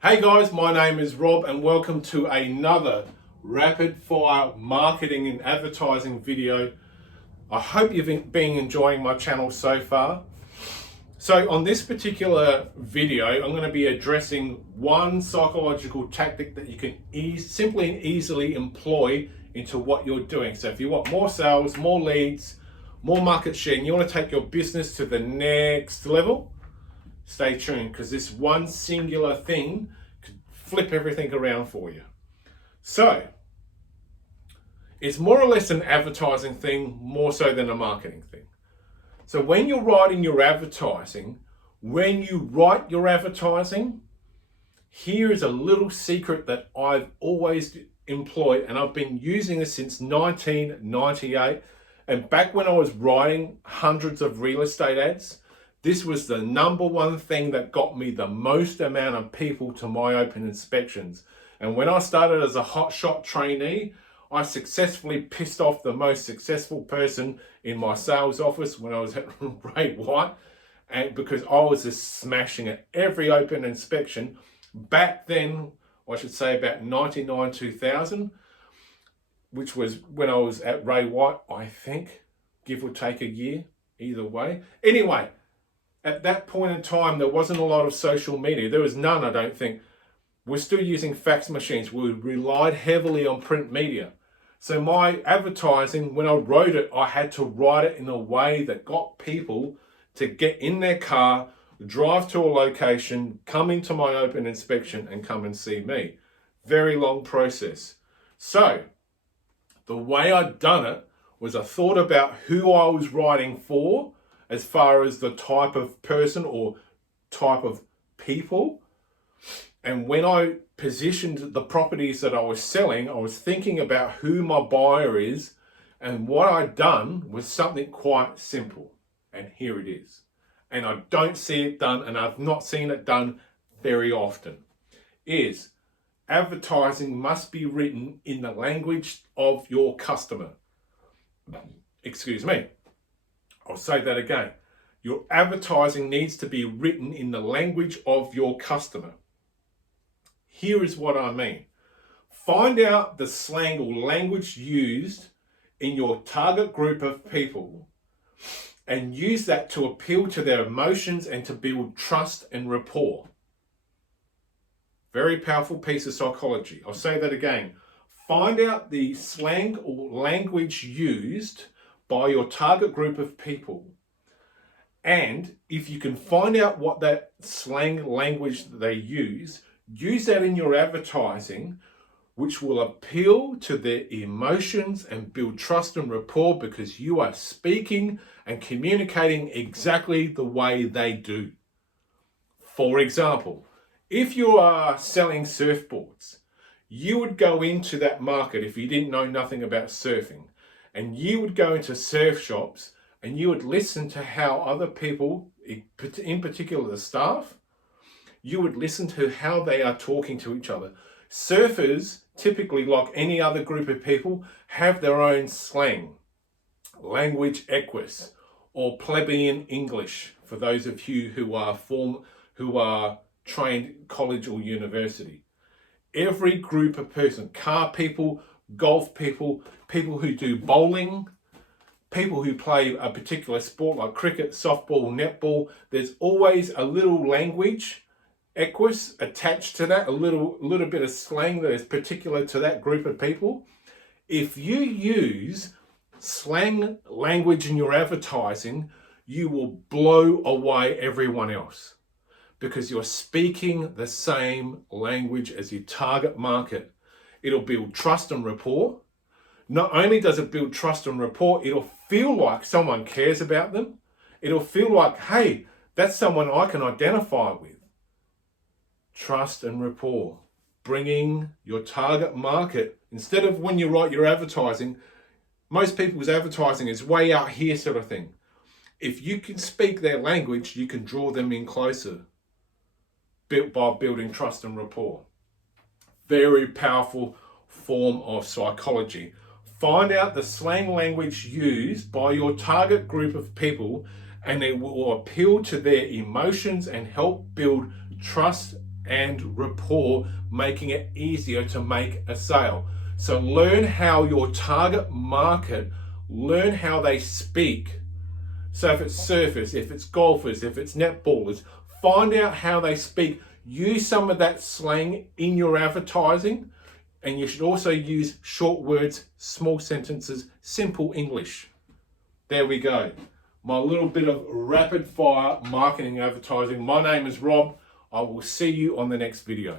Hey guys, my name is Rob and welcome to another rapid fire marketing and advertising video. I hope you've been enjoying my channel so far. So on this particular video, I'm going to be addressing one psychological tactic that you can simply and easily employ into what you're doing. So if you want more sales, more leads, more market share, and you want to take your business to the next level, stay tuned, because this one singular thing could flip everything around for you. So, it's more or less an advertising thing, more so than a marketing thing. So when you're writing your advertising, here is a little secret that I've always employed, and I've been using this since 1998. And back when I was writing hundreds of real estate ads, this was the number one thing that got me the most amount of people to my open inspections. And when I started as a hotshot trainee, I successfully pissed off the most successful person in my sales office when I was at Ray White, and because I was just smashing at every open inspection. Back then, I should say about 99, 2000, which was when I was at Ray White, I think, give or take a year, either way. Anyway, at that point in time, there wasn't a lot of social media. There was none, I don't think. We're still using fax machines. We relied heavily on print media. So my advertising, when I wrote it, I had to write it in a way that got people to get in their car, drive to a location, come into my open inspection and come and see me. Very long process. So the way I'd done it was I thought about who I was writing for, as far as the type of person or type of people. And when I positioned the properties that I was selling, I was thinking about who my buyer is. And what I'd done was something quite simple. And here it is. And I don't see it done, and I've not seen it done very often, is advertising must be written in the language of your customer. Excuse me. I'll say that again. Your advertising needs to be written in the language of your customer. Here is what I mean. Find out the slang or language used in your target group of people and use that to appeal to their emotions and to build trust and rapport. Very powerful piece of psychology. I'll say that again. Find out the slang or language used by your target group of people. And if you can find out what that slang language that they use that in your advertising, which will appeal to their emotions and build trust and rapport, because you are speaking and communicating exactly the way they do. For example, if you are selling surfboards, you would go into that market if you didn't know nothing about surfing. And you would go into surf shops and you would listen to how other people, in particular the staff, you would listen to how they are talking to each other. Surfers, typically like any other group of people, have their own slang, language equus, or plebeian English, for those of you who are trained college or university. Every group of person, car people, golf people, people who do bowling, people who play a particular sport like cricket, softball, netball, there's always a little language equus attached to that, a little bit of slang that is particular to that group of people. If you use slang language in your advertising, you will blow away everyone else, because you're speaking the same language as your target market. It'll build trust and rapport. Not only does it build trust and rapport, it'll feel like someone cares about them. It'll feel like, hey, that's someone I can identify with. Trust and rapport. Bringing your target market, instead of when you write your advertising, most people's advertising is way out here sort of thing. If you can speak their language, you can draw them in closer, built by building trust and rapport. Very powerful form of psychology. Find out the slang language used by your target group of people, and it will appeal to their emotions and help build trust and rapport, making it easier to make a sale. So learn how your target market, learn how they speak. So if it's surfers, if it's golfers, if it's netballers, find out how they speak. Use some of that slang in your advertising, and you should also use short words, small sentences, simple English. There we go. My little bit of rapid fire marketing advertising. My name is Rob. I will see you on the next video.